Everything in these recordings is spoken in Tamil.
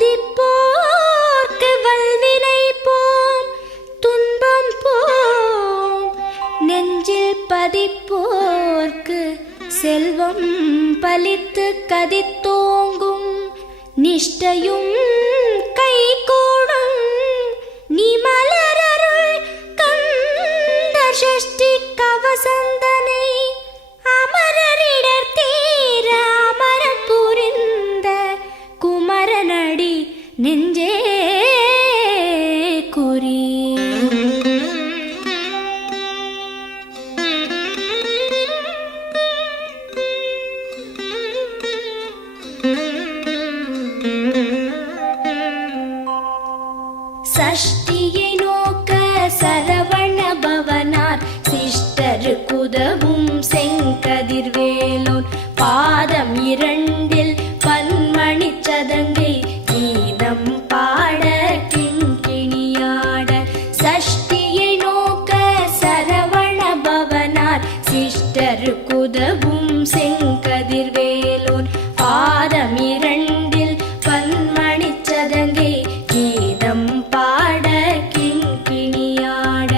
துதிப்போர்க்கு வல்வினை போம் துன்பம் போம், நெஞ்சில் பதிப்போர்க்கு செல்வம் பலித்து கதித்தோங்கும், நிஷ்டையும் கைகூடும் நீ மலரருள் கந்த சஷ்டி கவசந்தனை, அமரரிடர் தீர அமரம் புரிந்த குமரனடி நெஞ்சே குறி. சஷ்டியை நோக்க சரவண பவனார் சிஷ்டருக்குதவும் செங்கதிர்வேலோன், பாதம் இரண்டில் பன்மணி சதங்கை கீதம் பாட கிண்கிணியாட. சஷ்டியை நோக்க சரவண பவனார் சிஷ்டருக்குதவும் செங்கதிர்வேலோன், பாதம் இரண்டில் பன்மணி சதங்கை கீதம் பாட கிண்கிணியாட.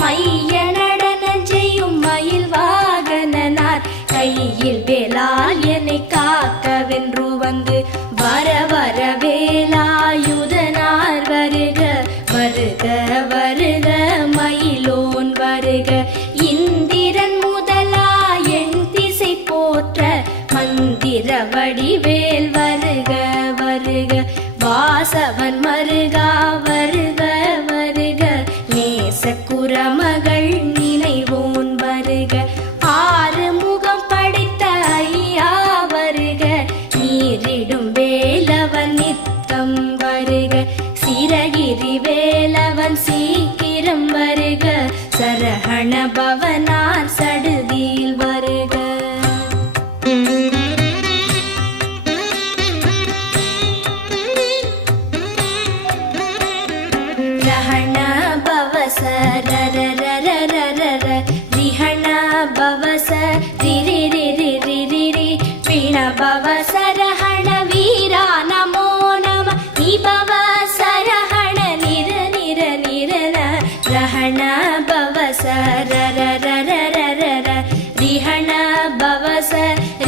மைய நடன செய்யும் மயில் வாகனனார் கையில் வேலால் என்னை காக்கவென்று வந்து, வர வர வேலாயுதனார் வருக வருக வருக மயிலோன் வருக. இந்திரன் முதலா என் திசை போற்ற மந்திர வடிவேல் வருக வருக. வாசவன் மருகா வருக வருக, நேச குரமகள் நினைவோன் வருக. ஆறு முகம் படைத்த ஐயா வருக, நீரிடும் வேலவன் நித்தம் வருக. சிரகிரி வேலவன் சீக்கிரம் வருக, சரஹண பவனார் சடுதியில் வருக. ரஹண பவச ரரரரரரர, ரிஹண பவச ரிரிரிரிரிரிரி, பிண பவச ரஹண வீரா நமோ நம, நிபவ சரஹண நிர நிர நிரன. ரஹண பவச ரரரரரரர, ரிஹண பவச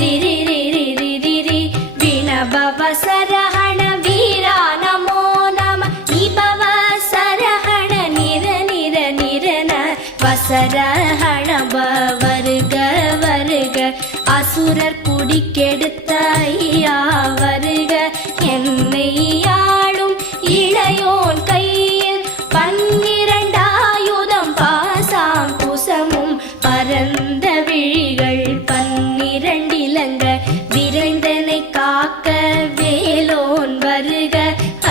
ரிரிரிரிரிரிரி, பிண பவச ரஹண வீரா நமோ நம, நிபவ சரஹண நிர நிர நிரன. வசரஹண வருக வருக, அசுரர் குடிக்கெடுத்த ஐயா வருக. என்னை ஆளும் இளையோன் கையில் பன்னிரண்டாயுதம் பாசாம் குசமும் பரந்த விழிகள் பன்னிரண்டிலங்க, விரைந்தனை காக்க வேலோன் வருக.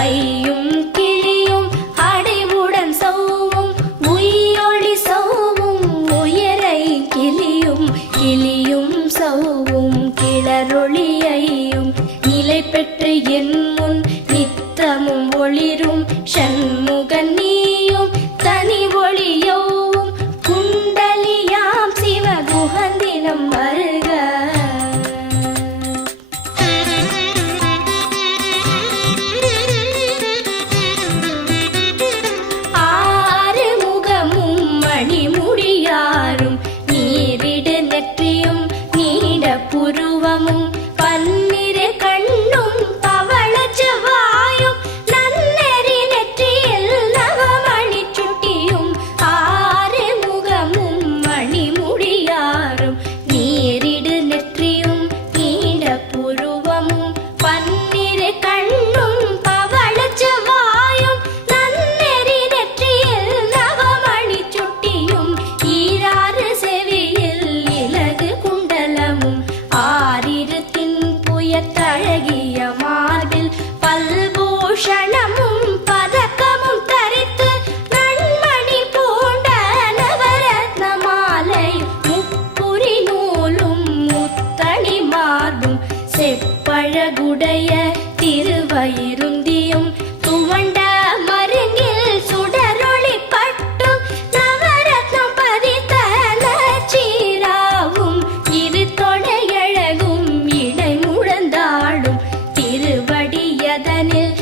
ஐயும் கிளியும் அடைவுடன் சௌவும் உயிரொளி சௌவும், உயரை கிளியும் கிளியும் சௌவும் கிளரொளியையும், நிலை பெற்று என் முன் நித்தமும் ஒளிரும் ஷண்முகன் நீயும் தனி ஒளியவும், குண்டலியாம் சிவகுகந்தினம் வருக. ஆறு முகமும் மணிமுடியாரும், நீரிடு நெற்றியும் நீட புருவமும், பன்னிரு கண்ணும் பவள செவ்வாயும், நன்னெறி நெற்றியில் நவமணி சுட்டியும். ஆறு முகமும் மணிமுடியாரும், நீரிடு நெற்றியும் நீட புருவமும், பன்னிரு கண்ணும் பவள செவ்வாயும், நன்னெறி நெற்றியில் நவமணி சுட்டியும். ஈராறு செவியில் இலகு குண்டலமும், ஆறிரு தின்புயத்தழகிய மார்பில் பல்பூஷணமும் பதக்கமும் தரித்து, நன்மணி பூண்ட நவரத்ன மாலை முப்புரி நூலும் முத்தணி மார்பும், செப்பழகுடைய திருவயிருந்தியும் துவண்ட மருங்கில் சுடரொளி பட்டும், நவரத்னம் பதித்த நச்சீராவும் இரு தொடையழகும் இடை முழந்தாடும், திருவடியதனில்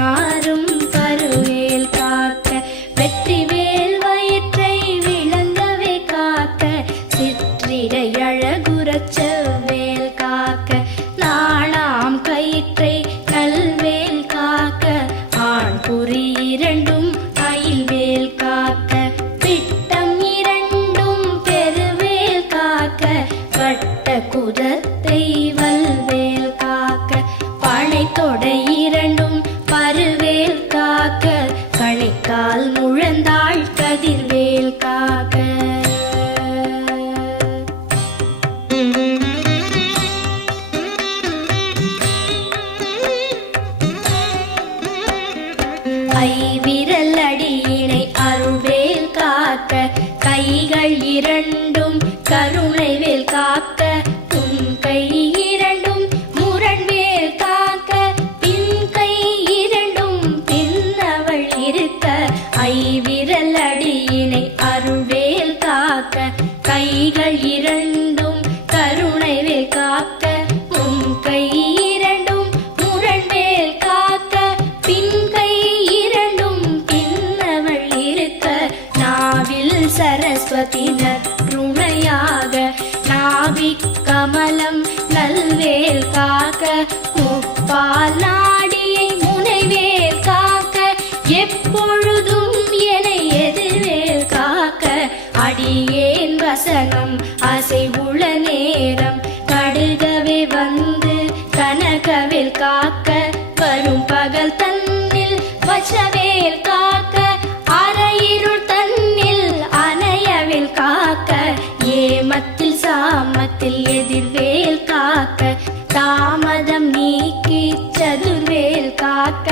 நாரும் பருவேல் காக்க வெற்றிவேல் வயிற்றை விளங்கவே காக்க சிற்றிடை அழகுறச் செவ்வேல் காக்க நாணாம் கயிற்றை நல்வேல் காக்க ஆண் குறி இரண்டும் அயில்வேல் காக்க பிட்டம் இரண்டும் பெருவேல் காக்க வட்ட குதத்தை வல்வேல் காக்க பனை தொடை இரண்டும் பருவேல் காக்க கணைக்கால் முழந்தாள் கதிர்வேல் காக்க ஐவிரல் அடியினை அருள்வேல் காக்க கைகள் இரண்டும் கருணைவேல் காக்க உன் கை இரண்டும் முரண்வேல் காக்க பின் கை இரண்டும் பின்னவள் இருக்க ஐவிரல் அடியினை அருள்வேல் காக்க கைகள் இரண்டும் கருணைவேல் காக்க உன் கை இரண்டும் முரண்வேல் காக்க பின் கை இரண்டும் பின்னவள் இருக்க நாவில் சரஸ்வதி நற்றுணையாக நாவிக் கமலம் நல்வேல் காக்க முப்பால் நாடியை முனைவேல் காக்க எப்பொழுதும் என எதிர்வேல் காக்க அடியேன் வசனம் அசைவுள நேரம் கடுகவே வந்து கனகவேல் காக்க வரும் பகல் தன்னில் வச்சவேல் காக்க அரையிருள் தன்னில் அணையவேல் காக்க ஏமத்தில் சாமத்தில் எதிர்வேல் காக்க தாமதம் நீக்கி சதுர்வேல் காக்க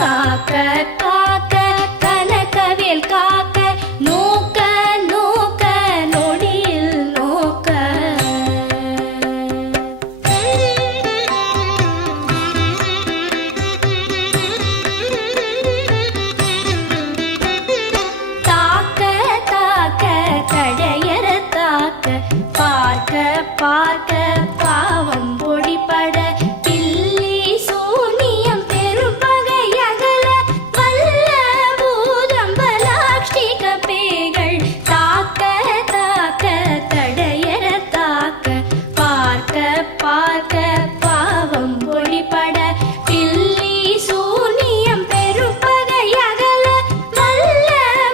காக்க காக்க கனகவேல் காக்க நோக்க நோக்க நொடியில் நோக்க தாக்க தாக்க தடையற தாக்க பார்க்க பார்க்க பாவம் பொடிபட பில்லி சூனியம் பெரும்பகை அகல வல்ல பூதம்பலாக்ஷிக பேய்கள் தாக்க தாக்க தடையற தாக்க பார்க்க பார்க்க பாவம் பொடிபட பில்லி சூனியம் பெரும்பகை அகல வல்ல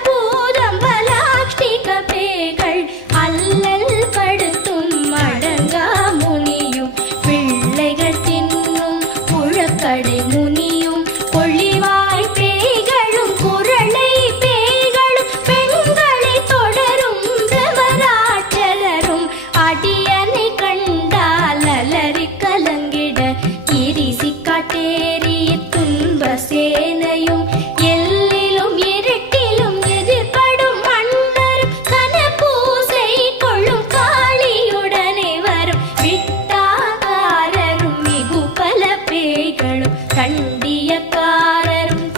பூதம்பலாக்ஷிக பேய்கள் அல்லல் படுத்தும் அடங்கா முனியும் பிள்ளைகள் தின்னும் புழக்கடை முனியும் பொழிவாய் பேய்களும் குரளை பேய்களும் பெண்களை தொடரும் பிரமராட்சலரும் அடியனை கண்டால் அலறி கலங்கிட இரிசி காட்டேறி துன்ப சேனையும் எல்லிலும் இருட்டிலும் எதிர்படும் மன்னரும் கனபூசை கொள்ளும் காளியுடனே வரும் விட்டாகாரரும் மிகு பல பேய்களும் கண்டியக்காரரும்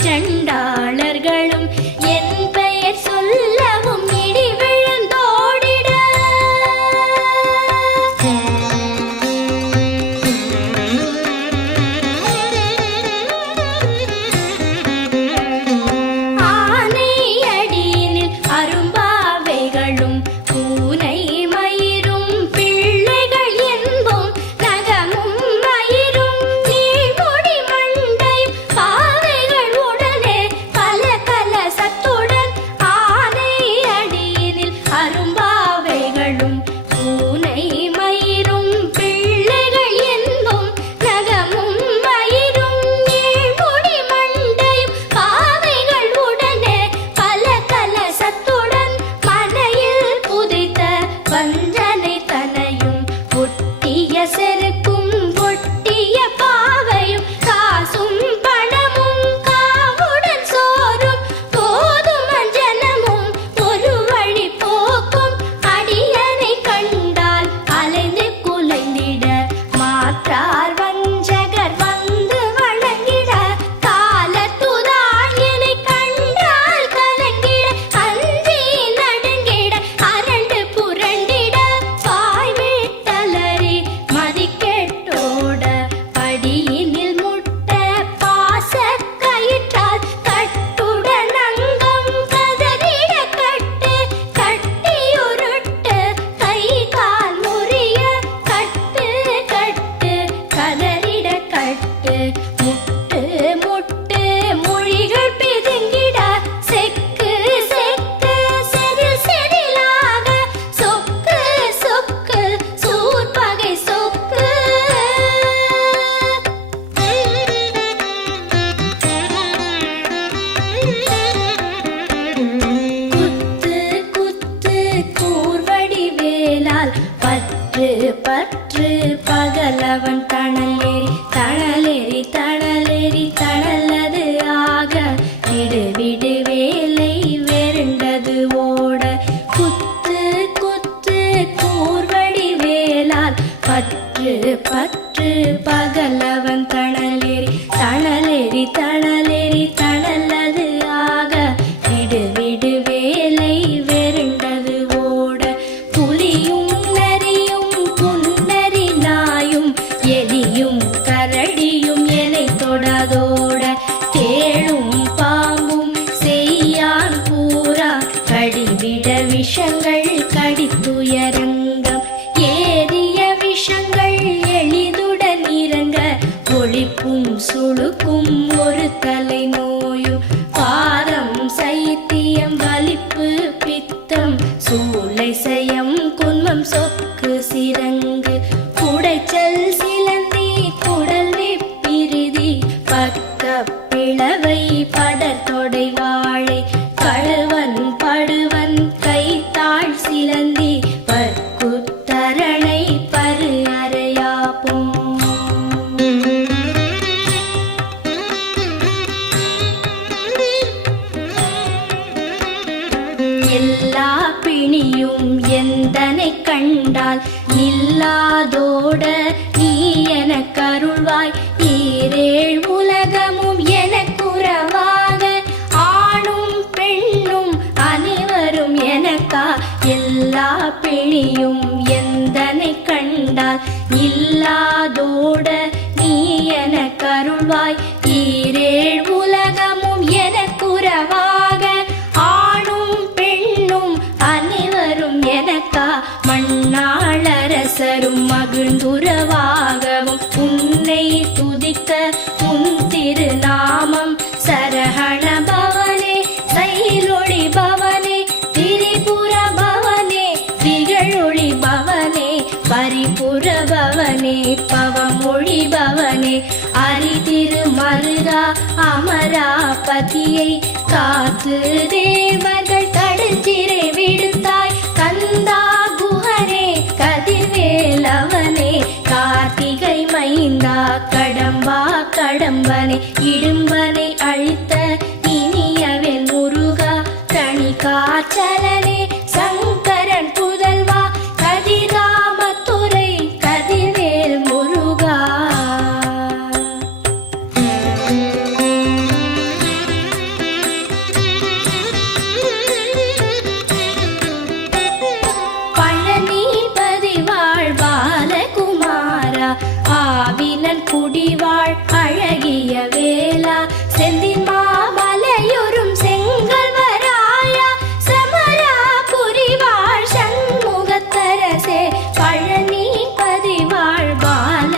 சண்டாளர்களும் என் பெயர் சொல்லவும் இடி விழுந்தோடிட விடு விடு வேலை வெருண்டது ஓட குத்து குத்து கூர்வடி வேலால் பற்று பற்று பகலவன் தணலேறி தணலேறி தணலேறி தணலது ஆக விடு விடு வேலை வெருண்டது ஓட புலியும் நரியும் புன்னரி நாயும் எலியும் கரடியும் எனை தொடாதோட தேளும் பாம்பும் செய்யான் பூரா கடிவிட விஷங்கள் கடித்துயரங்கம் ஏறிய விஷங்கள் எளிதுடன் இறங்க ஒளிப்பும் சுளுக்கும் ஒரு தலை நோயும் பாரம் சைத்தியம் வலிப்பு பித்தம் சூளை சயம் குன்மம் சொக்கு சிரங்கு குடைச்சல் சிலந்தி குடல் வெப்பிரிதி பக்க பிளவை படத்தொடை வாழை கழுவன் படுவன் கைத்தாள் சிலந்தி பற்குத்தரணை பரு அறையாப்பும் எல்லா பிணியும் எந்தனை கண்டால் நில்லாதோட நீ எனக் கருள்வாய் ஈரேழ் உலகமும் எனக்குறவாக ஆணும் பெண்ணும் அனைவரும் எனக்கா எல்லா பிணியும் எந்தனை கண்டால் இல்லாதோட நீ எனக் கருள்வாய் ஈரேழ் உலகமும் எனக்குறவாக ஆணும் பெண்ணும் அனைவரும் எனக்கா மண்ணாளரசரும் மகிழ்ந்துறவாகவும் உன்னை துதிக்க உன் திருநாமம் சரஹண பவனே சைலொளி பவனே திரிபுர பவனே திகழொளி பவனே பரிபுர பவனே பவமொழி பவனே அரிதிரு மருகா அமராபதியை காத்து தேவர்கள் கடுஞ்சிறை விடுத்தாய் கந்தா குஹனே கதிர்வேலவனே கார்த்திகை மைந்தா கடம்பா கடம்பனே இடும்பனை அழித்த இனியவென் முருகா தனி காச்சலனே சங்கரன் புதல்வா கதிராமத்துறை கதிர்வேல் முருகா பழனிபதி வாழ்பாலகுமாரா ஆவினன் குடிவாழ் அழகிய வேலா செந்தின் மாமலையொரும் செங்கல்வராயா சமரா புரிவாழ் சண்முகத்தரசே பழனிபதி வாழ்பாலகுமாரா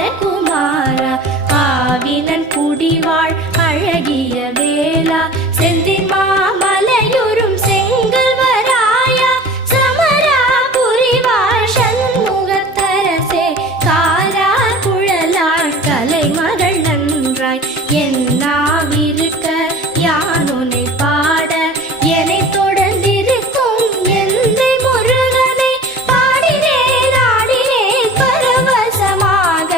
ஆவினன் குடிவாழ் அழகிய வேலா செந்தின் மாமலையொரும் செங்கல்வராயா சமரா புரிவாழ் சண்முகத்தரசே காரா குழலாள் கலைமகள் நன்றாய் என்னாவிருக்க யானுனை பாட என்னை தொடர்ந்திருக்கும் எந்தை முருகனை பாடினேன் ஆடினேன் பரவசமாக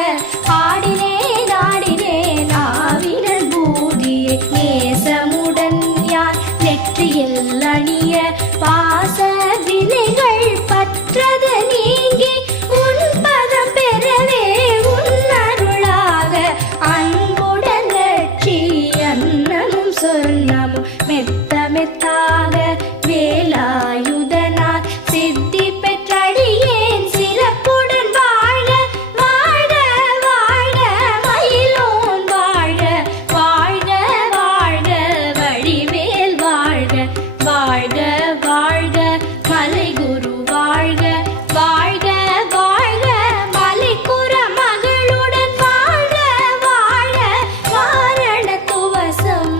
ஆடினேன் ஆடினேன் ஆவினன் பூதியை நேசமுடன் யார் நெற்றியில் அணிய பாச வினைகள் பற்றது நீங்கி உன் பதம் பெறவே உன் அருளாக அன்புடன் லட்சி அன்னமும் சொன்னமும் மெத்த மெத்தாக வேலாயுதனார் சித்தி பெற்றடியேன் சிறப்புடன் வாழ வாழ வாழ மயிலோன் வாழ வாழ்க வாழ்க வடிவேல் வாழ்க வாழ்க வாழ்க மலைகுரு வாழ்க வாழ்க வாழ்க மலைக்குற மகளுடன் வாழ்க வாழ வாரண துவசம்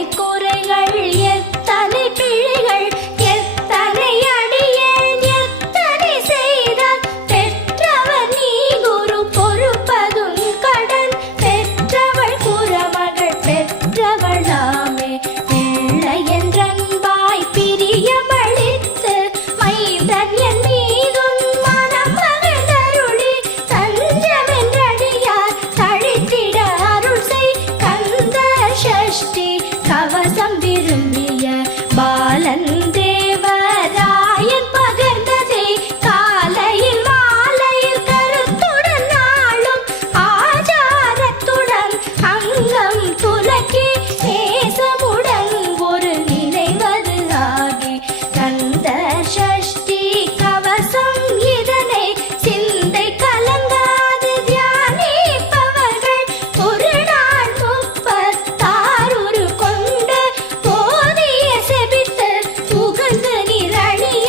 எத்தனை குறைகள் எத்தனை பிழைகள் எத்தனை அடியேன் எத்தனை செய்தால் பெற்றவர் நீ குரு பொறுப்பதும் கடன் பெற்றவள் குறமகள் பெற்றவளாமே பிள்ளை என்றன்பாய் பிரியமளித்து மைந்தன் என் மீதும் மனம் மகிழ்ந்தருளி தஞ்சமென்றடியார் தழித்திட அருள் செய் கந்த சஷ்டி கவசம் விரும்பிய பாலன் தேவராயன் பகர்ந்ததே காலையில் மாலையில் கருத்துடன் நாளும் ஆச்சாரத்துடன் அங்கம் துலக்கி நேசமுடன் ஒரு நினைவது ஆகி கந்த சஷ்டி கவசம் இதனை சிந்தை கலங்காது தியானிப்பவர்கள் ஒரு நாள் 36 கொண்டு போதிய செபித்து புகழ்ந்து நிரணிய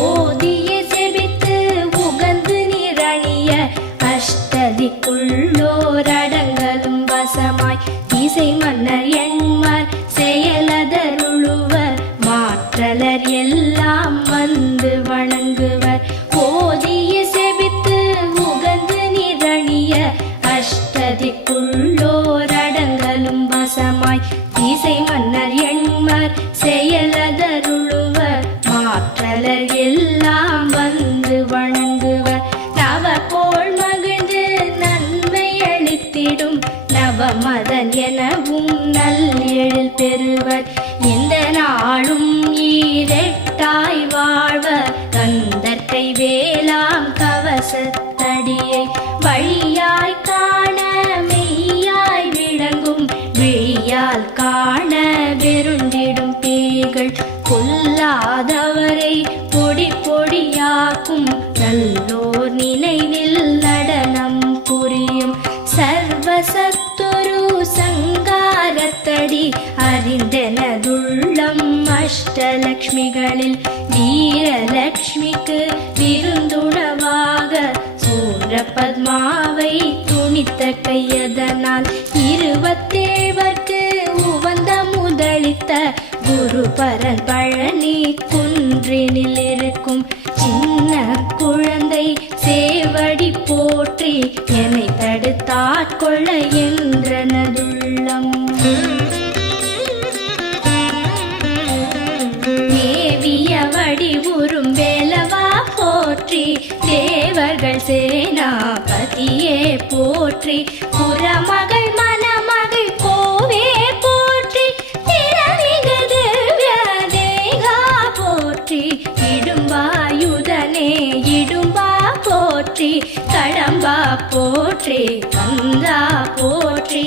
ஓதிய செபித்து உகந்து நிரணிய அஷ்டதிக்குள்ளோரடங்கலும் வசமாய் இசை மன்னர் எண்மர் செயலதருளுவர் மாற்றலர் எல்லாம் வந்து வணங்குவர் ஓதிய செபித்து உகந்து நிரணிய அஷ்டதிக்குள்ளோரடங்கலும் வசமாய் இசை மன்னர் எண்மர் செயலதருளுவர் மாற்றலர் எல்லாம் வந்து வணங்குவர் நவகோள் மகிழ்ந்து நன்மை அளித்திடும் நவமதன் எனவும் நல்லெழில் பெறுவர் இந்த நாளும் ஈரெட்டாய் வாழ்வர் கந்தற்கை வேளாம் கவசத்தடியை வழியாய் காண மெய்யாய் விளங்கும் விழியால் காண வெருண்டிடும் பேய்கள் கொல்லாதவரை பொடி பொடியாக்கும் நல்லோர் நினைவில் நடனம் புரியும் சர்வசத்துரு சங்காரத்தடி அறிந்தனதுள்ளம் அஷ்டலக்ஷ்மிகளில் வீரலக்ஷ்மிக்கு விருந்துணவாக சூரபத்மாவை துணித்த கையதனால் 27 உவந்த முதலித்த குருபரன் பழனி குன்றினில் இருக்கும் சின்ன குழந்தை சேவடி போற்றி என்னை தடுத்தாட்கொள்ள என்றனதுள்ளம் மேவிய வடிவுறும் வேலவா போற்றி தேவர்கள் சேனாபதியே போற்றி புறமகள் மணமகள் கோவே போற்றி திறமிகு திவ்ய தேகா போற்றி இடும்பாயுதனே இடும்பா போற்றி கடம்பா போற்றி கந்தா போற்றி